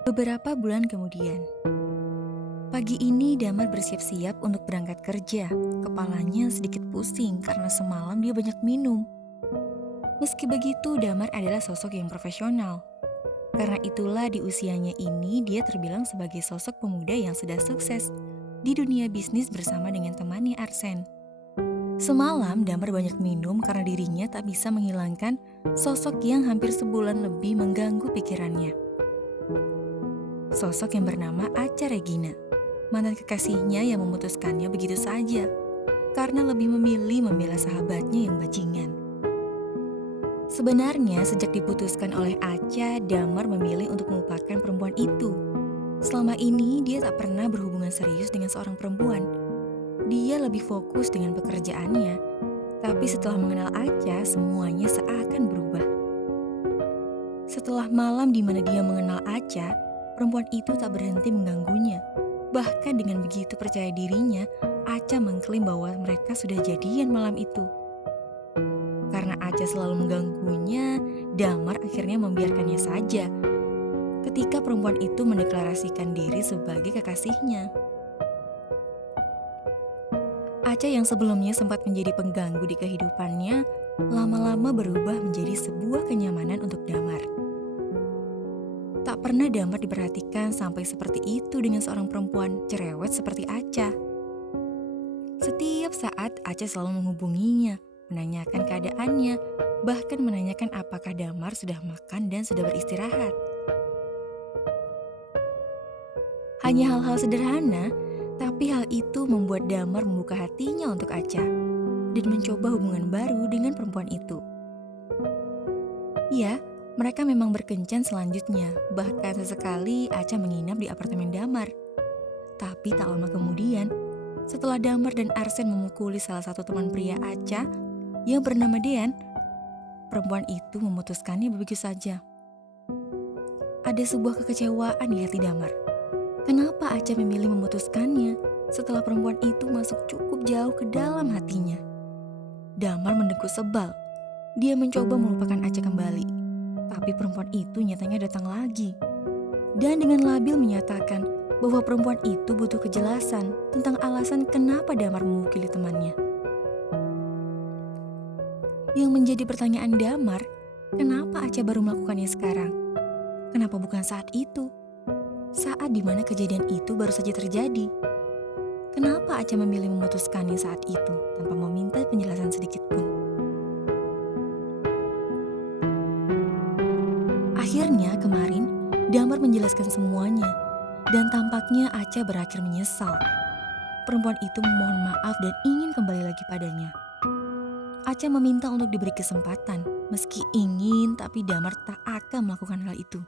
Beberapa bulan kemudian, pagi ini Damar bersiap-siap untuk berangkat kerja. Kepalanya sedikit pusing karena semalam dia banyak minum. Meski begitu, Damar adalah sosok yang profesional. Karena itulah di usianya ini dia terbilang sebagai sosok pemuda yang sudah sukses di dunia bisnis bersama dengan temannya Arsen. Semalam Damar banyak minum karena dirinya tak bisa menghilangkan sosok yang hampir sebulan lebih mengganggu pikirannya. Sosok yang bernama Acha Regina, mantan kekasihnya yang memutuskannya begitu saja karena lebih memilih membela sahabatnya yang bajingan. Sebenarnya sejak diputuskan oleh Acha, Damar memilih untuk melupakan perempuan itu. Selama ini dia tak pernah berhubungan serius dengan seorang perempuan. Dia lebih fokus dengan pekerjaannya, tapi setelah mengenal Acha, semuanya seakan berubah. Setelah malam di mana dia mengenal Acha, perempuan itu tak berhenti mengganggunya. Bahkan dengan begitu percaya dirinya, Acha mengklaim bahwa mereka sudah jadian malam itu. Karena Acha selalu mengganggunya, Damar akhirnya membiarkannya saja. Ketika perempuan itu mendeklarasikan diri sebagai kekasihnya. Acha yang sebelumnya sempat menjadi pengganggu di kehidupannya, lama-lama berubah menjadi sebuah kenyamanan untuk Damar. Tak pernah Damar diperhatikan sampai seperti itu dengan seorang perempuan cerewet seperti Acha. Setiap saat Acha selalu menghubunginya, menanyakan keadaannya, bahkan menanyakan apakah Damar sudah makan dan sudah beristirahat. Hanya hal-hal sederhana, tapi hal itu membuat Damar membuka hatinya untuk Acha dan mencoba hubungan baru dengan perempuan itu. Ya, mereka memang berkencan selanjutnya, bahkan sesekali Acha menginap di apartemen Damar. Tapi tak lama kemudian, setelah Damar dan Arsen memukuli salah satu teman pria Acha yang bernama Dean, perempuan itu memutuskannya begitu saja. Ada sebuah kekecewaan di hati Damar. Kenapa Acha memilih memutuskannya setelah perempuan itu masuk cukup jauh ke dalam hatinya? Damar mendengkur sebal. Dia mencoba melupakan Acha kembali, tapi perempuan itu nyatanya datang lagi. Dan dengan labil menyatakan bahwa perempuan itu butuh kejelasan tentang alasan kenapa Damar mewakili temannya. Yang menjadi pertanyaan Damar, kenapa Acha baru melakukannya sekarang? Kenapa bukan saat itu? Saat dimana kejadian itu baru saja terjadi. Kenapa Acha memilih memutuskannya saat itu tanpa meminta penjelasan sedikit pun? Akhirnya kemarin, Damar menjelaskan semuanya dan tampaknya Acha berakhir menyesal. Perempuan itu memohon maaf dan ingin kembali lagi padanya. Acha meminta untuk diberi kesempatan, meski ingin tapi Damar tak akan melakukan hal itu.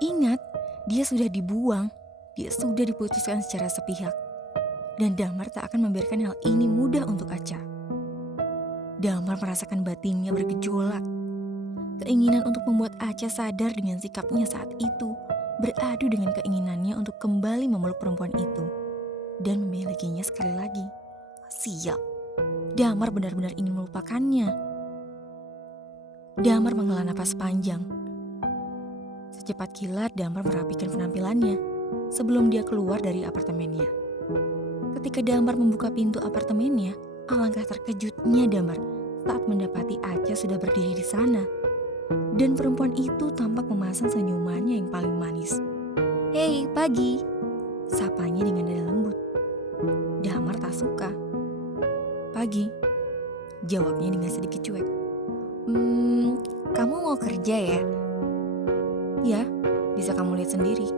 Ingat, dia sudah dibuang, dia sudah diputuskan secara sepihak. Dan Damar tak akan membiarkan hal ini mudah untuk Acha. Damar merasakan batinnya bergejolak. Keinginan untuk membuat Acha sadar dengan sikapnya saat itu beradu dengan keinginannya untuk kembali memeluk perempuan itu dan memilikinya sekali lagi. Sial, Damar benar-benar ingin melupakannya. Damar menghela napas panjang. Secepat kilat Damar merapikan penampilannya sebelum dia keluar dari apartemennya. Ketika Damar membuka pintu apartemennya, alangkah terkejutnya Damar saat mendapati Acha sudah berdiri di sana. Dan perempuan itu tampak memasang senyumannya yang paling manis. "Hei, pagi!" sapanya dengan nada lembut. Damar tak suka. "Pagi," jawabnya dengan sedikit cuek. Kamu mau kerja ya?" "Ya, bisa kamu lihat sendiri."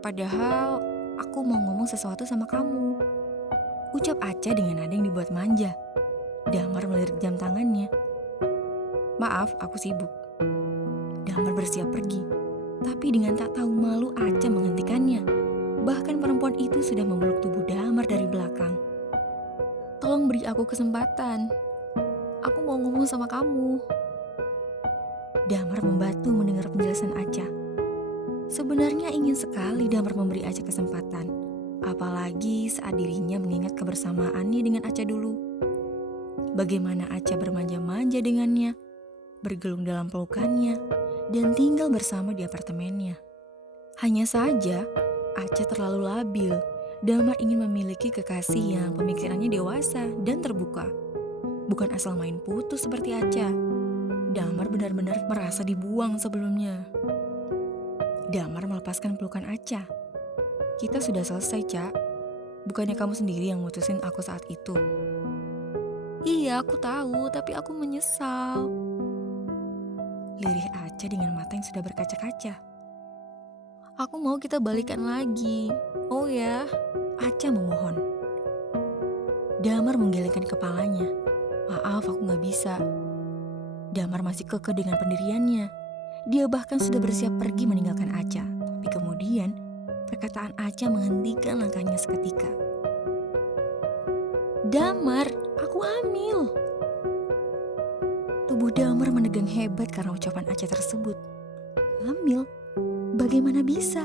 Padahal aku mau ngomong sesuatu sama kamu," ucap Acha dengan nada yang dibuat manja. Damar melirik jam tangannya. "Maaf, aku sibuk." Damar bersiap pergi, tapi dengan tak tahu malu Acha menghentikannya. Bahkan perempuan itu sudah memeluk tubuh Damar dari belakang. "Tolong beri aku kesempatan. Aku mau ngomong sama kamu." Damar membatu mendengar penjelasan Acha. Sebenarnya ingin sekali Damar memberi Acha kesempatan, apalagi saat dirinya mengingat kebersamaannya dengan Acha dulu. Bagaimana Acha bermanja-manja dengannya, bergelung dalam pelukannya, dan tinggal bersama di apartemennya. Hanya saja, Aca terlalu labil. Damar ingin memiliki kekasih yang pemikirannya dewasa dan terbuka. Bukan asal main putus seperti Aca. Damar benar-benar merasa dibuang sebelumnya. Damar melepaskan pelukan Aca. Kita sudah selesai, Ca. Bukannya kamu sendiri yang mutusin aku saat itu? Iya, aku tahu, tapi aku menyesal. Lirih Aca dengan mata yang sudah berkaca-kaca. Aku mau kita balikan lagi. Oh ya, Aca memohon. Damar menggelengkan kepalanya. Maaf, aku gak bisa. Damar masih kekeh dengan pendiriannya. Dia bahkan sudah bersiap pergi meninggalkan Aca. Tapi kemudian, perkataan Aca menghentikan langkahnya seketika. Damar, aku hamil. Tubuh Damar menegang hebat karena ucapan Aca tersebut. Hamil? Bagaimana bisa?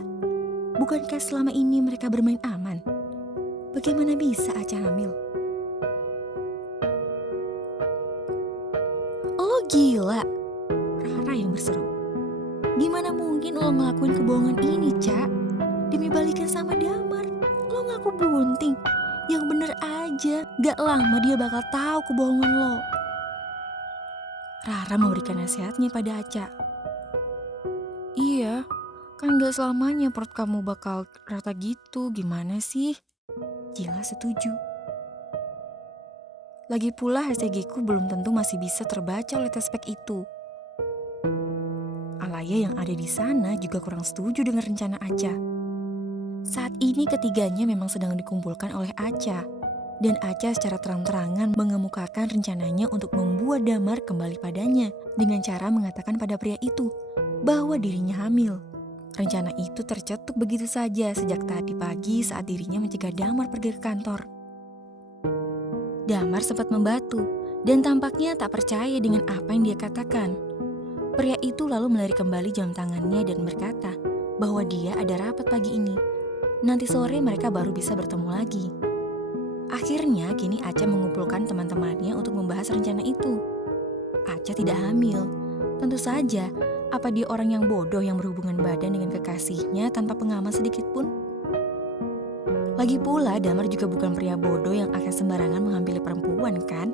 Bukankah selama ini mereka bermain aman? Bagaimana bisa Aca hamil? Lo gila? Rara yang berseru. Gimana mungkin lo ngelakuin kebohongan ini, Ca? Demi balikan sama Damar, lo ngaku bunting. Yang bener aja, gak lama dia bakal tahu kebohongan lo. Rara memberikan nasihatnya pada Aca. Iya, kan gak selamanya perut kamu bakal rata gitu, gimana sih? Jila setuju. Lagi pula HCG-ku belum tentu masih bisa terbaca oleh tespek itu. Alaya yang ada di sana juga kurang setuju dengan rencana Aca. Saat ini ketiganya memang sedang dikumpulkan oleh Aca. Dan Aca secara terang-terangan mengemukakan rencananya untuk membuat Damar kembali padanya dengan cara mengatakan pada pria itu bahwa dirinya hamil. Rencana itu tercetuk begitu saja sejak tadi pagi saat dirinya mencegah Damar pergi ke kantor. Damar sempat membatu dan tampaknya tak percaya dengan apa yang dia katakan. Pria itu lalu melari kembali jam tangannya dan berkata bahwa dia ada rapat pagi ini. Nanti sore mereka baru bisa bertemu lagi. Akhirnya kini Aca mengumpulkan teman-temannya untuk membahas rencana itu. Aca tidak hamil. Tentu saja, apa dia orang yang bodoh yang berhubungan badan dengan kekasihnya tanpa pengaman sedikit pun? Lagi pula Damar juga bukan pria bodoh yang akan sembarangan menghamili perempuan, kan?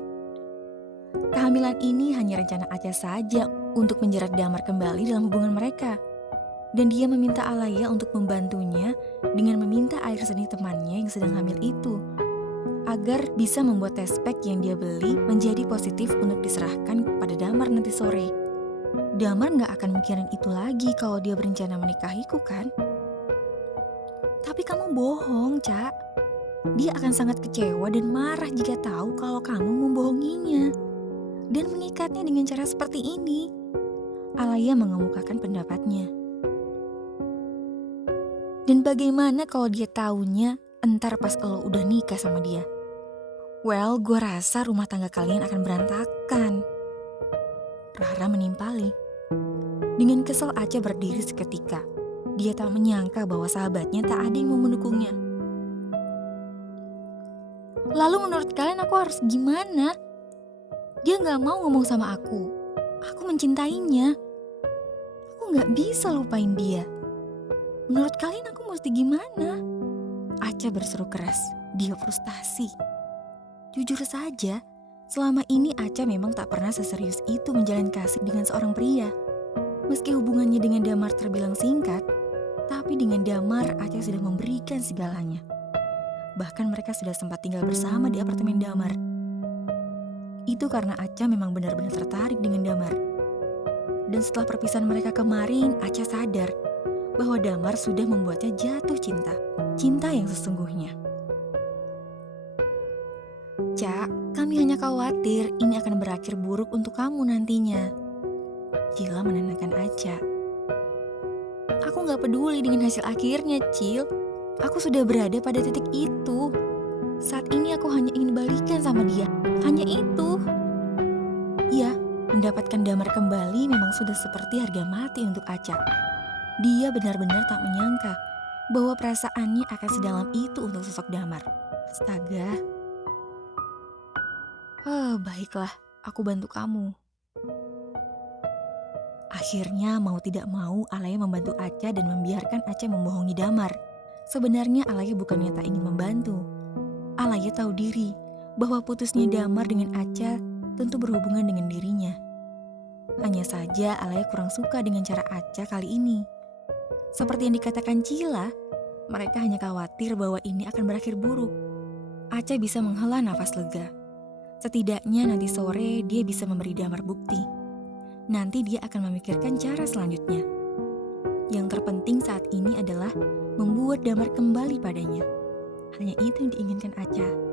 Kehamilan ini hanya rencana Aca saja untuk menjerat Damar kembali dalam hubungan mereka. Dan dia meminta Alaya untuk membantunya dengan meminta air seni temannya yang sedang hamil itu, agar bisa membuat tespek yang dia beli menjadi positif untuk diserahkan kepada Damar nanti sore. Damar gak akan mikirin itu lagi kalau dia berencana menikahiku, kan? Tapi kamu bohong, Ca. Dia akan sangat kecewa dan marah jika tahu kalau kamu membohonginya dan mengikatnya dengan cara seperti ini. Alaya mengemukakan pendapatnya. Dan bagaimana kalau dia taunya entar pas lo udah nikah sama dia? Well, gue rasa rumah tangga kalian akan berantakan. Rara menimpali. Dengan kesal Aca berdiri seketika. Dia tak menyangka bahwa sahabatnya tak ada yang mau mendukungnya. Lalu menurut kalian aku harus gimana? Dia gak mau ngomong sama aku. Aku mencintainya. Aku gak bisa lupain dia. Menurut kalian aku mesti gimana? Aca berseru keras. Dia frustasi. Jujur saja, selama ini Aca memang tak pernah seserius itu menjalin kasih dengan seorang pria. Meski hubungannya dengan Damar terbilang singkat, tapi dengan Damar Aca sudah memberikan segalanya. Bahkan mereka sudah sempat tinggal bersama di apartemen Damar. Itu karena Aca memang benar-benar tertarik dengan Damar. Dan setelah perpisahan mereka kemarin, Aca sadar bahwa Damar sudah membuatnya jatuh cinta. Cinta yang sesungguhnya. Cak, kami hanya khawatir ini akan berakhir buruk untuk kamu nantinya. Cila menenangkan Aca. Aku gak peduli dengan hasil akhirnya, Cil. Aku sudah berada pada titik itu. Saat ini aku hanya ingin balikan sama dia. Hanya itu. Ya, mendapatkan Damar kembali memang sudah seperti harga mati untuk Aca. Dia benar-benar tak menyangka bahwa perasaannya akan sedalam itu untuk sosok Damar. Astaga. Baiklah, aku bantu kamu. Akhirnya mau tidak mau Alaya membantu Aca dan membiarkan Aca membohongi Damar. Sebenarnya Alaya bukannya tak ingin membantu. Alaya tahu diri bahwa putusnya Damar dengan Aca tentu berhubungan dengan dirinya. Hanya saja Alaya kurang suka dengan cara Aca kali ini. Seperti yang dikatakan Cila, mereka hanya khawatir bahwa ini akan berakhir buruk. Aca bisa menghela nafas lega. Setidaknya nanti sore dia bisa memberi Damar bukti. Nanti dia akan memikirkan cara selanjutnya. Yang terpenting saat ini adalah membuat Damar kembali padanya. Hanya itu yang diinginkan Aca.